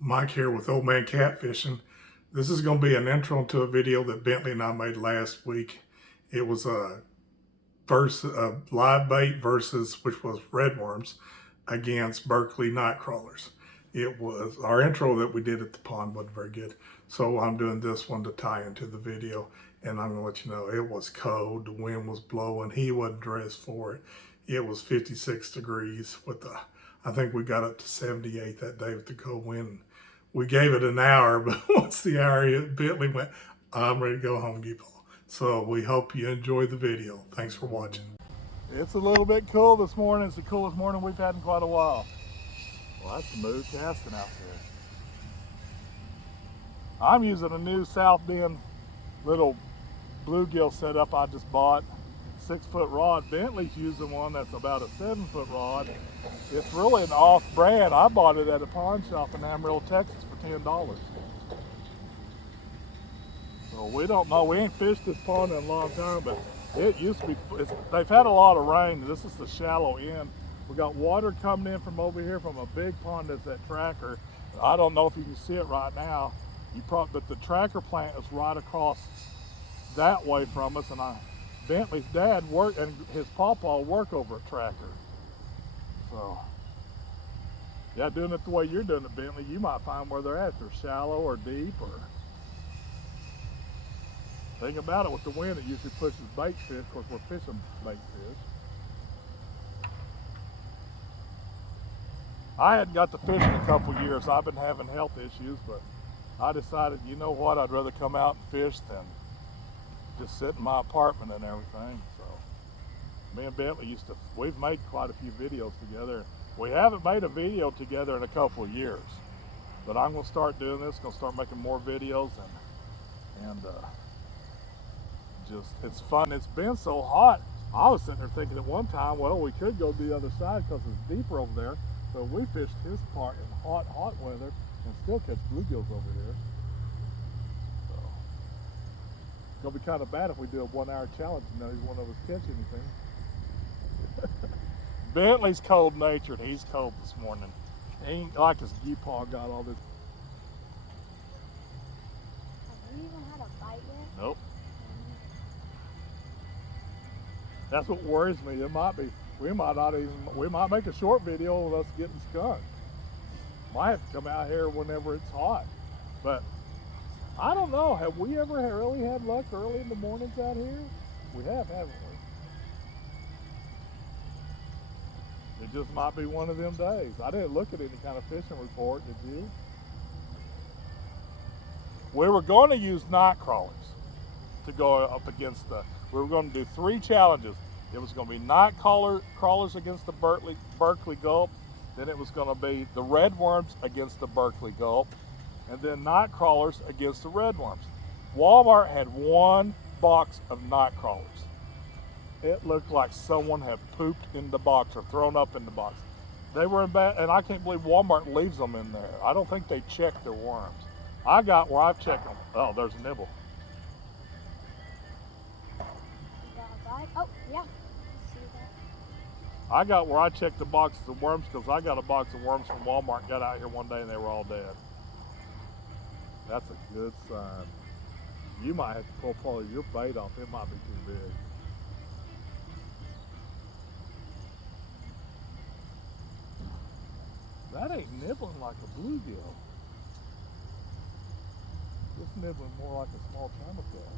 Mike here with Old Man Catfishing. This is going to be an intro to a video that Bentley and I made last week. It was a live bait versus, which was redworms, against berkley nightcrawlers. It was our intro that we did at the pond wasn't very good, so I'm doing this one to tie into the video. And I'm going to let you know it was cold. The wind was blowing. He wasn't dressed for it. It was 56 degrees with the, I think we got up to 78 that day with the cold wind. We gave it an hour, but once the hour hit, Bentley went, I'm ready to go home, Geepaw. So we hope you enjoy the video. Thanks for watching. It's a little bit cool this morning. It's the coolest morning we've had in quite a while. Well, that's smooth casting out there. I'm using a new South Bend little bluegill setup I just bought. 6-foot rod. Bentley's using one that's about a 7-foot rod. It's really an off-brand. I bought it at a pawn shop in Amarillo, Texas for $10. So we don't know. We ain't fished this pond in a long time, but it used to be. They've had a lot of rain. This is the shallow end. We got water coming in from over here from a big pond that's that tracker. I don't know if you can see it right now. But the tracker plant is right across that way from us, and Bentley's dad and his pawpaw work over at Tracker. So, yeah, doing it the way you're doing it, Bentley, you might find where they're at. They're shallow or deep, or thing about it with the wind, it usually pushes bait fish. Of course, we're fishing bait fish. I hadn't got to fish in a couple years. I've been having health issues, but I decided, you know what, I'd rather come out and fish than just sit in my apartment and everything. So me and Bentley we've made quite a few videos together. We haven't made a video together in a couple of years, but I'm gonna start doing this, gonna start making more videos, and just, it's fun. It's been so hot. I was sitting there thinking at one time, well, we could go the other side because it's deeper over there. So we fished his part in hot weather and still catch bluegills over here. It's gonna be kind of bad if we do a 1-hour challenge and neither one of us catch anything. Bentley's cold-natured. He's cold this morning. Ain't like his Geepaw got all this. Have you even had a bite yet? Nope. That's what worries me. It might be. We might make a short video of us getting skunked. Might have to come out here whenever it's hot, but I don't know. Have we ever really had luck early in the mornings out here? We have, haven't we? It just might be one of them days. I didn't look at any kind of fishing report, did you? We were going to use night crawlers to go up against we were going to do 3 challenges. It was going to be night crawlers against the berkley gulp. Then it was going to be the redworms against the berkley gulp. And then night crawlers against the redworms. Walmart had 1 box of night crawlers. It looked like someone had pooped in the box or thrown up in the box. They were in bad, and I can't believe Walmart leaves them in there. I don't think they check their worms. I got where I've checked them. Oh, there's a nibble. You got a bite? Oh, yeah. I see that. I got where I checked the boxes of worms because I got a box of worms from Walmart, got out here one day and they were all dead. That's a good sign. You might have to pull part of your bait off. It might be too big. That ain't nibbling like a bluegill. It's nibbling more like a small clamshell.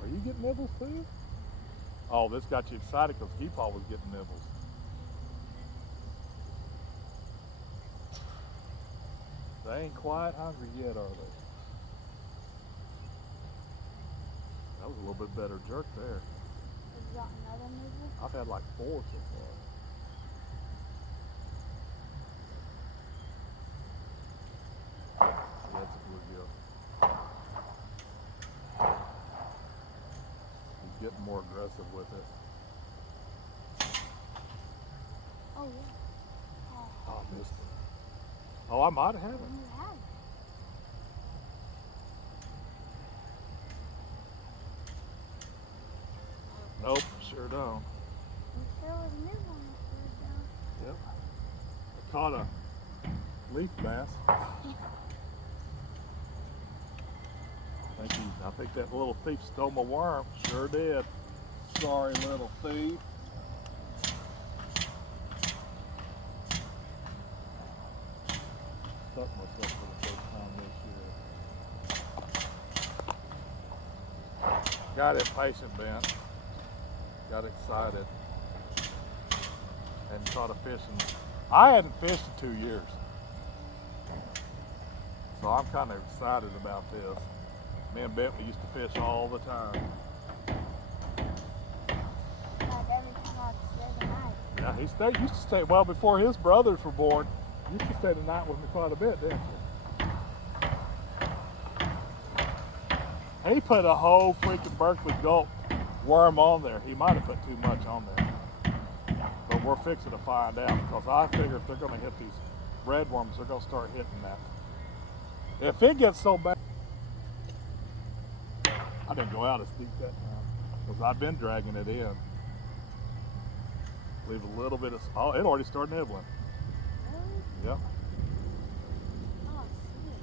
Are you getting nibbles too? Oh, this got you excited because Geepaw was getting nibbles. They ain't quite hungry yet, are they? That was a little bit better jerk there. Have you got another nibble? I've had like 4 so far. Yeah, it's a bluegill. He's getting more aggressive with it. Oh, yeah. Oh, I missed it. Oh, I might have had it. You have. Nope, sure don't. There was a nibble on the third down. Yep. I caught a leaf bass. I think that little thief stole my worm. Sure did. Sorry, little thief. Stuck myself for the first time this year. Got impatient, Ben. Got excited. And caught a fish. I hadn't fished in 2 years. So I'm kind of excited about this. Me and Bentley used to fish all the time. Like every time I stay the night. Yeah, he used to stay, well, before his brothers were born, he used to stay the night with me quite a bit, didn't you? He put a whole freaking Berkley gulp worm on there. He might have put too much on there. But we're fixing to find out, because I figure if they're going to hit these red worms, they're going to start hitting that. If it gets so bad, I didn't go out as deep that time, because I've been dragging it in. Leave a little bit of, oh, it already started nibbling. Really? Yep. Oh, I see it.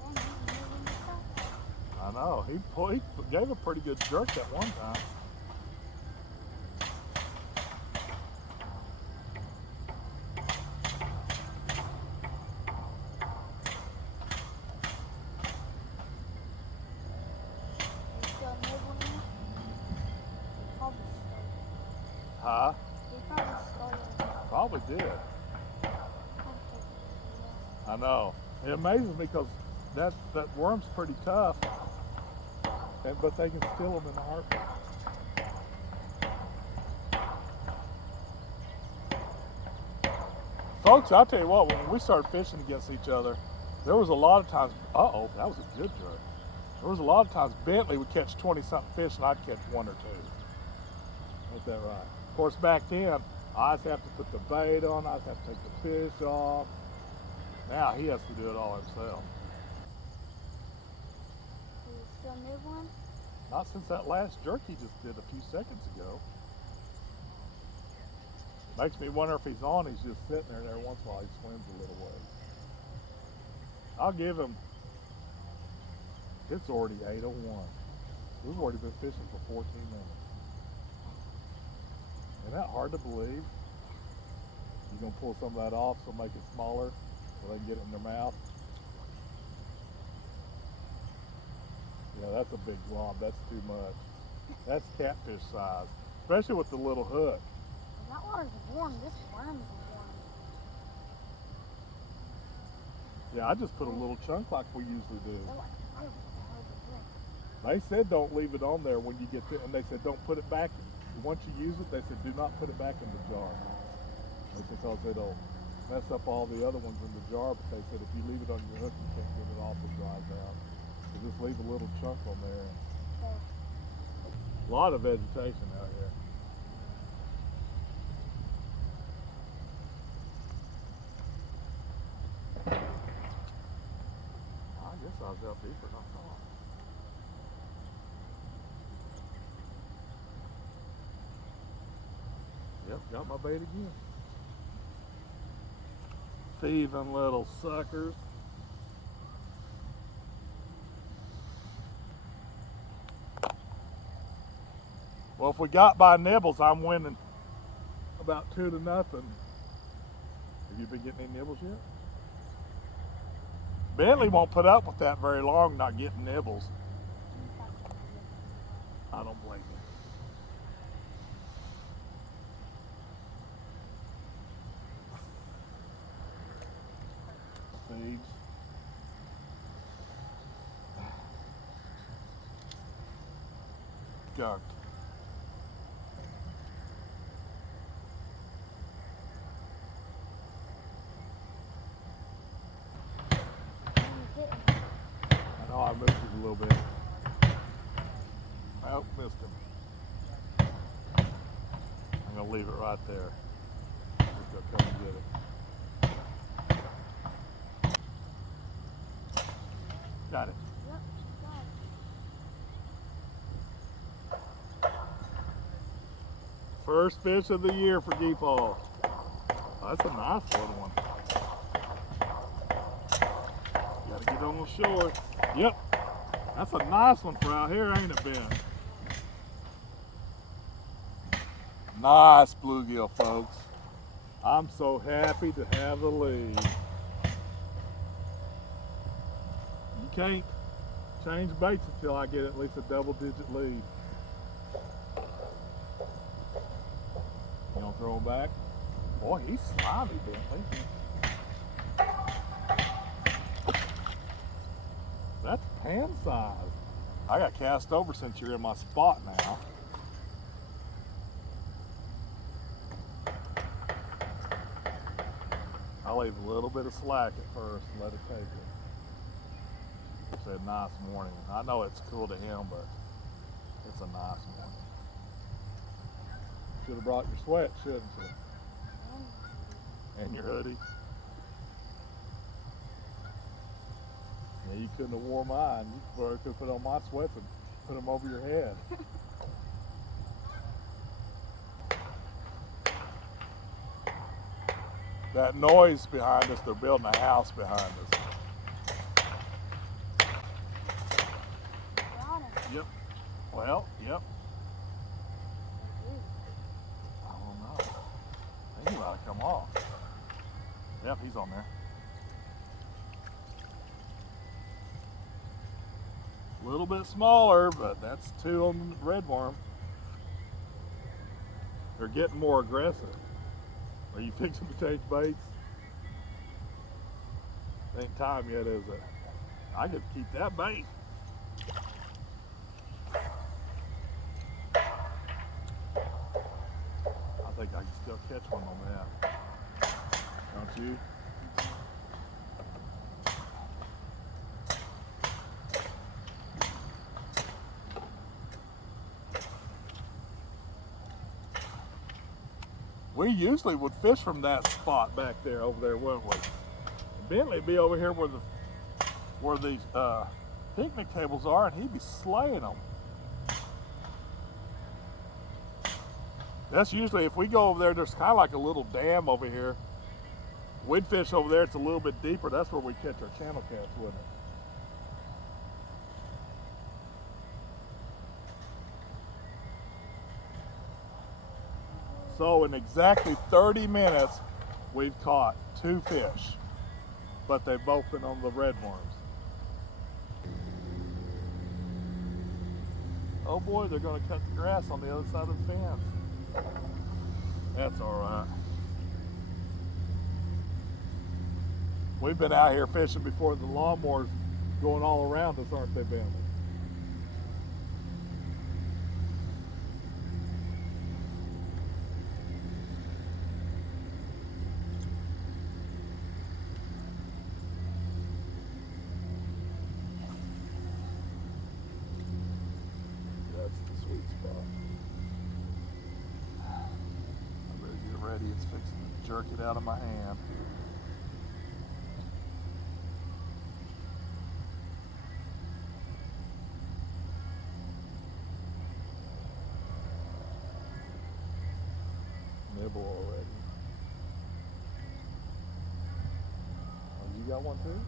Dang, he's moving the stuff. I know, he gave a pretty good jerk that one time. He's still nibbling it? Probably stole Huh? it. He probably stole it. Probably did. I'll take it. I know. It amazes me because that worm's pretty tough, but they can steal them in a heartbeat. Folks, I'll tell you what, when we started fishing against each other, there was a lot of times, uh-oh, that was a good jerk. There was a lot of times Bentley would catch 20-something fish and I'd catch 1 or 2. Ain't that right? Of course, back then, I'd have to put the bait on, I'd have to take the fish off. Now he has to do it all himself. Is he still nibbling? Not since that last jerk he just did a few seconds ago. Makes me wonder if he's on, he's just sitting there and every once in a while he swims a little ways. I'll give him, it's already 8:01. We've already been fishing for 14 minutes. Isn't that hard to believe? You're gonna pull some of that off so make it smaller so they can get it in their mouth. Yeah, that's a big glomp, that's too much. That's catfish size, especially with the little hook. That water's warm. This worm's warm. Yeah, I just put a little chunk like we usually do. They're like really hard to drink. They said don't leave it on there when you get to, and they said don't put it back. Once you use it, they said do not put it back in the jar. That's because it'll mess up all the other ones in the jar, but they said if you leave it on your hook, you can't get it off, it dries out. So just leave a little chunk on there. Okay. A lot of vegetation out here. I guess I was out deeper than I thought. Yep, got my bait again. Thieving little suckers. Well, if we got by nibbles, I'm winning about 2-0. Have you been getting any nibbles yet? Bentley won't put up with that very long, not getting nibbles. I don't blame you. Seeds. Gunked. I know I missed it a little bit. Oh, missed him. I'm gonna leave it right there. He's gonna come and get it. Got it. Yep, got it. First fish of the year for Geepaw. That's a nice little one. He's on the shore. Yep. That's a nice one for out here, ain't it, Ben? Nice bluegill, folks. I'm so happy to have the lead. You can't change baits until I get at least a double-digit lead. You gonna throw him back? Boy, he's slimy, Bentley. That's pan size. I got cast over since you're in my spot now. I'll leave a little bit of slack at first and let it take it. He said nice morning. I know it's cool to him, but it's a nice morning. Should have brought your sweat, shouldn't you? And your hoodie. Yeah, you couldn't have worn mine. You could have put on my sweats and put them over your head. That noise behind us, they're building a house behind us. Yep. Well, yep. I don't know. I think he might have come off. Yep, he's on there. A little bit smaller, but that's 2 on the red worm. They're getting more aggressive. Are you fixing to change baits? Ain't time yet, is it? I get to keep that bait. I think I can still catch one on that. Don't you? We usually would fish from that spot back there, over there, wouldn't we? Bentley'd be over here where these picnic tables are, and he'd be slaying them. That's usually, if we go over there, there's kind of like a little dam over here. We'd fish over there, it's a little bit deeper. That's where we catch our channel cats, wouldn't it? So in exactly 30 minutes, we've caught 2 fish, but they've both been on the red worms. Oh boy, they're gonna cut the grass on the other side of the fence. That's all right. We've been out here fishing before the lawnmowers going all around us, aren't they, Ben? It's fixing to jerk it out of my hand. Nibble already. Oh, you got one too?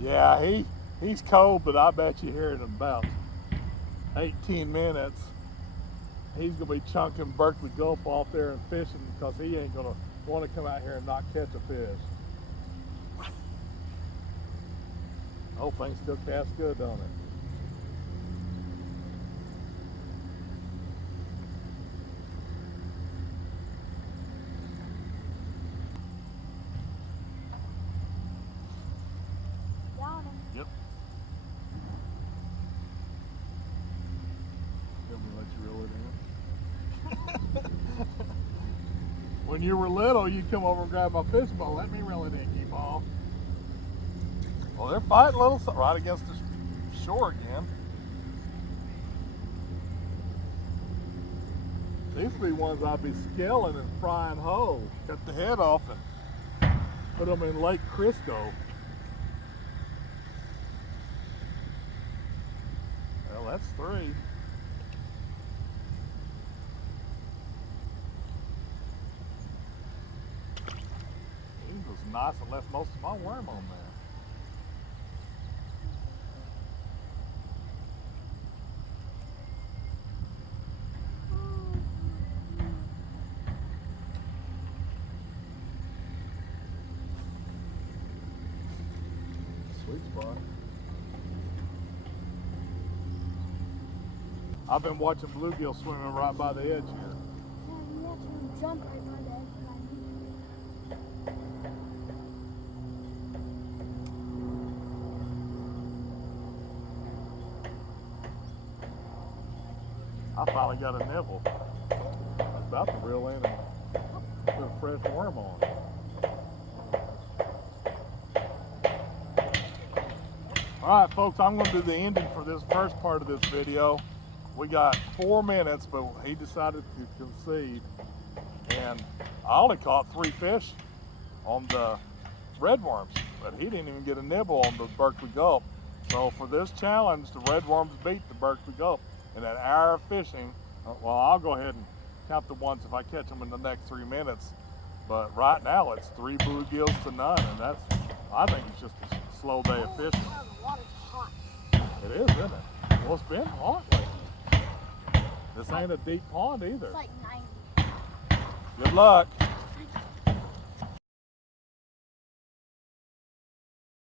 Yeah, he's cold, but I bet you here in about 18 minutes, he's gonna be chunking Berkley gulp off there and fishing because he ain't gonna want to come out here and not catch a fish. Oh, things still cast good, don't it? Got him. Yep. Let me let you reel it in. When you were little, you'd come over and grab my fish bowl. Let me reel it in, keep off. Well, they're fighting a little right against the shore again. These would be ones I'd be scaling and frying whole. Cut the head off and put them in Lake Crisco. Well, that's 3. nice and left most of my worm on there. Sweet spot. I've been watching bluegill swimming right by the edge here. Yeah, you have to jump right by the edge. I finally got a nibble. I was about to reel in and put a fresh worm on. Alright folks, I'm going to do the ending for this first part of this video. We got 4 minutes, but he decided to concede. And I only caught 3 fish on the redworms, but he didn't even get a nibble on the Berkley gulp. So for this challenge, the redworms beat the Berkley gulp. In that hour of fishing, well, I'll go ahead and count the ones if I catch them in the next 3 minutes. But right now, it's 3 bluegills to none, and that's, I think it's just a slow day of fishing. The water's hot. It is, isn't it? Well, it's been hot lately. This ain't a deep pond either. It's like 90. Good luck.